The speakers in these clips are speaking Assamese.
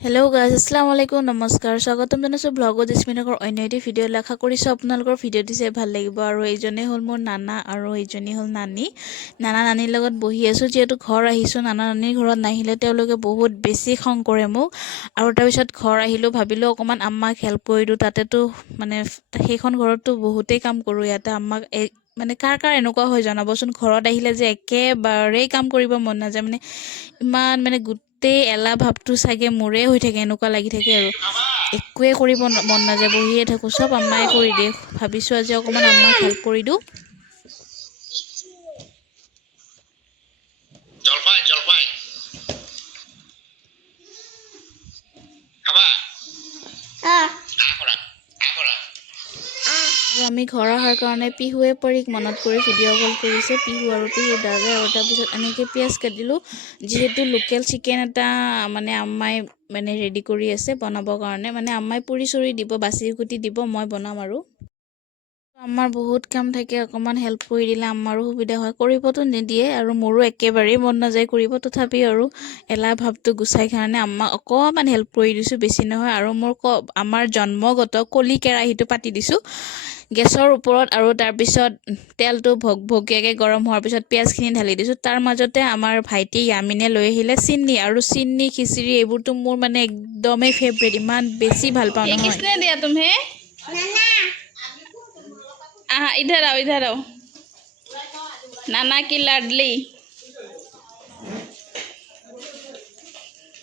হেল্ল' গাইজ আসসালামু আলাইকুম নমস্কাৰ স্বাগতম জনাইছোঁ ব্লগত স্মিনকৰ অন্য এটি ভিডিঅ' আশা কৰিছোঁ আপোনালোকৰ ভিডিঅ'টি চাই ভাল লাগিব আৰু এইজনেই হ'ল মোৰ নানা আৰু এইজনী হ'ল নানী নানীৰ লগত বহি আছোঁ যিহেতু ঘৰ আহিছোঁ নানীৰ ঘৰত নাহিলে তেওঁলোকে বহুত বেছি খং কৰে মোক আৰু তাৰপিছত ঘৰ আহিলোঁ ভাবিলোঁ অকণমান আম্মাক হেল্প কৰি দিওঁ তাতেতো মানে সেইখন ঘৰততো বহুতেই কাম কৰোঁ ইয়াতে আম্মাক মানে কাৰ এনেকুৱা হয় জনাবচোন ঘৰত আহিলে যে একেবাৰেই কাম কৰিব মন নাযায় মানে ইমান মানে এলাহ ভাৱটো চাগে মোৰে হৈ থাকে এনেকুৱা লাগি থাকে আৰু একোৱে কৰিব মন নাযায় বহিয়ে থাকোঁ চব আম্মাই কৰি দিয়ে ভাবিছোঁ আজি অকণমান আম্মাক হেল্প কৰি দিওঁ আৰু আমি ঘৰ অহাৰ কাৰণে পিহুৱে পৰীক মনত কৰি ভিডিঅ' কল কৰিছে পিহু আৰু পিহুৰ দাদাই আৰু তাৰপিছত এনেকৈ পিঁয়াজ কাটিলোঁ যিহেতু লোকেল চিকেন এটা মানে আম্মাই মানে ৰেডি কৰি আছে বনাবৰ কাৰণে মানে আম্মাই পুৰি চুৰি দিব বাচি কুটি দিব মই বনাম আৰু আমাৰ বহুত কাম থাকে অকণমান হেল্প কৰি দিলে আমাৰো সুবিধা হয় কৰিবতো নিদিয়ে আৰু মোৰো একেবাৰেই মন নাযায় কৰিব তথাপি আৰু এলাহ ভাৱটো গুচাই কাৰণে আম্মাক অকণমান হেল্প কৰি দিছোঁ বেছি নহয় আৰু মোৰ আমাৰ জন্মগত কলি কেৰাহীটো পাতি দিছোঁ গেছৰ ওপৰত আৰু তাৰপিছত তেলটো ভগভগীয়াকৈ গৰম হোৱাৰ পিছত পিঁয়াজখিনি ঢালি দিছোঁ তাৰ মাজতে আমাৰ ভাইটি য়ামিনে লৈ আহিলে চিনি আৰু চিনি খিচিৰি এইবোৰতো মোৰ মানে একদমেই ফেভৰেট ইমান বেছি ভাল পাওঁ নহয় কিসने दिया तुम्हें इधर आओ नाना की लाडली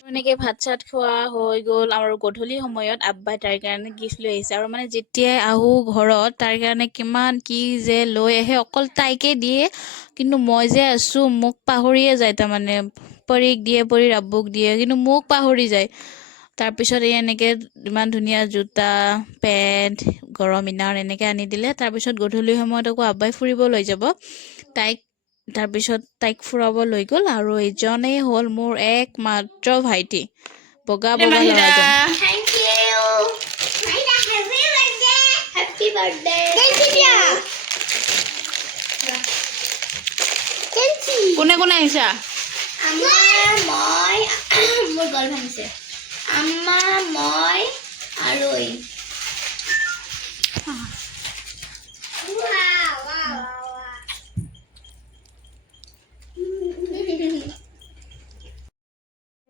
এনেকৈ ভাত চাত খোৱা হৈ গ'ল আৰু গধূলি সময়ত আব্বাই তাৰ কাৰণে গিফ্ট লৈ আহিছে আৰু মানে যেতিয়াই আহোঁ ঘৰত তাৰ কাৰণে কিমান কি যে লৈ আহে অকল তাইকে দিয়ে কিন্তু মই যে আছোঁ মোক পাহৰিয়ে যায় তাৰমানে পৰীক দিয়ে পৰীৰ আব্বুক দিয়ে কিন্তু মোক পাহৰি যায় তাৰপিছত এই এনেকৈ ইমান ধুনীয়া জোতা পেণ্ট গৰম ইনাৰ এনেকৈ আনি দিলে তাৰপিছত গধূলি সময়ত আকৌ আব্বাই ফুৰিব লৈ যাব তাইক ফুৰাব লৈ গ'ল আৰু এইজনেই হ'ল মোৰ একমাত্ৰ ভাইটি বগা ল'ৰাজন Thank you. Happy birthday. কোনে কোনে আহিছা মোৰ গল ভাঙিছে আম্মা মই আৰু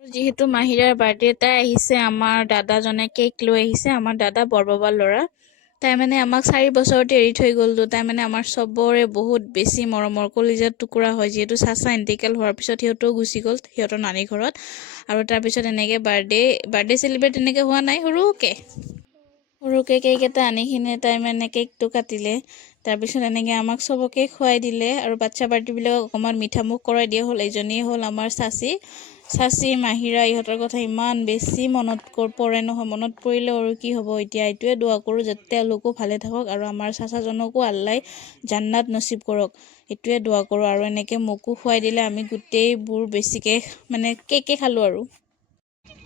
যিহেতু মাহিৰাৰ বাৰ্থডে তাই আহিছে আমাৰ দাদাজনে কেক লৈ আহিছে আমাৰ দাদা বৰবাবাৰ ল'ৰা তাই মানে আমাক 4 বছৰতে এৰি থৈ গ'লতো তাই মানে আমাৰ চবৰে বহুত বেছি মৰমৰ কলিজাৰ টুকুৰা হয় যিহেতু চাচা এণ্টিকেল হোৱাৰ পিছত সিহঁতেও গুচি গ'ল সিহঁতৰ নানীৰ ঘৰত আৰু তাৰপিছত এনেকৈ বাৰ্থডে চেলিব্ৰেট এনেকৈ হোৱা নাই সৰুকৈ কেক এটা আনি কিনে তাই মানে কেকটো কাটিলে তাৰপিছত এনেকৈ আমাক চবকে খুৱাই দিলে আৰু বাচ্ছা পাৰ্টিবিলাকক অকণমান মিঠা মুখ কৰাই দিয়া হ'ল এইজনীয়ে হ'ল আমাৰ চাচি মাহিৰা ইহঁতৰ কথা ইমান বেছি মনত পৰে নহয় মনত পৰিলেও আৰু কি হ'ব এতিয়া এইটোৱে দোৱা কৰোঁ যাতে তেওঁলোকো ভালে থাকক আৰু আমাৰ চাচাজনকো আল্লাই জান্নাত নচিব কৰক এইটোৱে দোৱা কৰোঁ আৰু এনেকৈ মোকো খুৱাই দিলে আমি গোটেইবোৰ বেছিকৈ মানে কেকে খালোঁ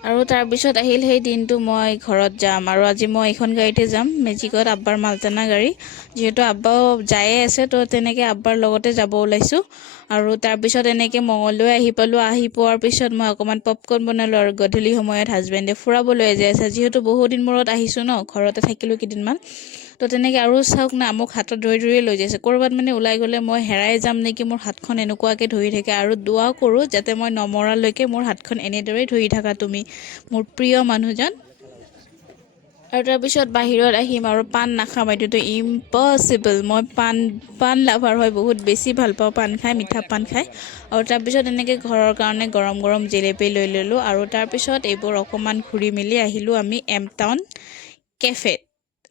আৰু তাৰপিছত আহিল সেই দিনটো মই ঘৰত যাম আৰু আজি মই এইখন গাড়ীতে যাম মেজিকত আব্বাৰ মালটানা গাড়ী যিহেতু আব্বাও যায়ে আছে তো তেনেকৈ আব্বাৰ লগতে যাব ওলাইছোঁ আৰু তাৰপিছত এনেকৈ মঙলদৈ আহি পালোঁ আহি পোৱাৰ পিছত মই অকণমান পপকৰ্ণ বনালোঁ আৰু গধূলি সময়ত হাজবেণ্ডে ফুৰাবলৈ যাই আছে যিহেতু বহুদিন মূৰত আহিছোঁ ন ঘৰতে থাকিলোঁ কেইদিনমান তো তেনেকৈ আৰু চাওক না মোক হাতত ধৰি লৈ যাইছে ক'ৰবাত মানে ওলাই গ'লে মই হেৰাই যাম নেকি মোৰ হাতখন এনেকুৱাকৈ ধৰি থাকে আৰু দোৱা কৰোঁ যাতে মই নমৰালৈকে মোৰ হাতখন এনেদৰেই ধৰি থাকা তুমি মোৰ প্ৰিয় মানুহজন আৰু তাৰপিছত বাহিৰত আহিম আৰু পাণ নাখাম এইটোতো ইম্পচিবল মই পাণ লাভাৰ হয় বহুত বেছি ভাল পাওঁ পাণ খাই মিঠা পাণ খাই আৰু তাৰপিছত এনেকৈ ঘৰৰ কাৰণে গৰম জেলেপি লৈ ল'লোঁ আৰু তাৰপিছত এইবোৰ অকণমান ঘূৰি মেলি আহিলোঁ আমি এম টাউন কেফেত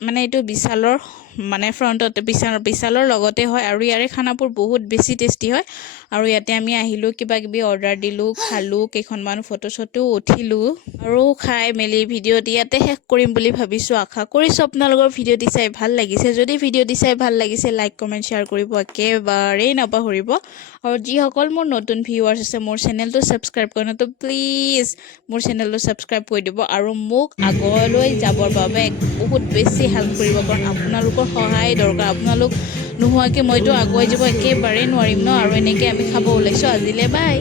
মানে এইটো বিশালৰ মানে ফ্ৰণ্টত বিশালৰ লগতে হয় আৰু ইয়াৰে খানাবোৰ বহুত বেছি টেষ্টি হয় আৰু ইয়াতে আমি আহিলোঁ কিবাকিবি অৰ্ডাৰ দিলোঁ খালোঁ কেইখনমান ফটো চটো উঠিলোঁ আৰু খাই মেলি ভিডিঅ'টি ইয়াতে শেষ কৰিম বুলি ভাবিছোঁ আশা কৰিছোঁ আপোনালোকৰ ভিডিঅ'টি চাই ভাল লাগিছে যদি ভিডিঅ'টি চাই ভাল লাগিছে লাইক কমেণ্ট শ্বেয়াৰ কৰিব একেবাৰেই নাপাহৰিব আৰু যিসকল মোৰ নতুন ভিউৱাৰ্ছ আছে মোৰ চেনেলটো ছাবস্ক্ৰাইব কৰে ন তো প্লিজ মোৰ চেনেলটো ছাবস্ক্ৰাইব কৰি দিব আৰু মোক আগলৈ যাবৰ বাবে বহুত বেছি হেল্প কৰিব কাৰণ আপোনালোকৰ সহায় দৰকাৰ আপোনালোক নোহোৱাকৈ মইতো আগুৱাই যাব একেবাৰেই নোৱাৰিম ন আৰু এনেকৈ আমি খাব ওলাইছোঁ আজিলৈ বাই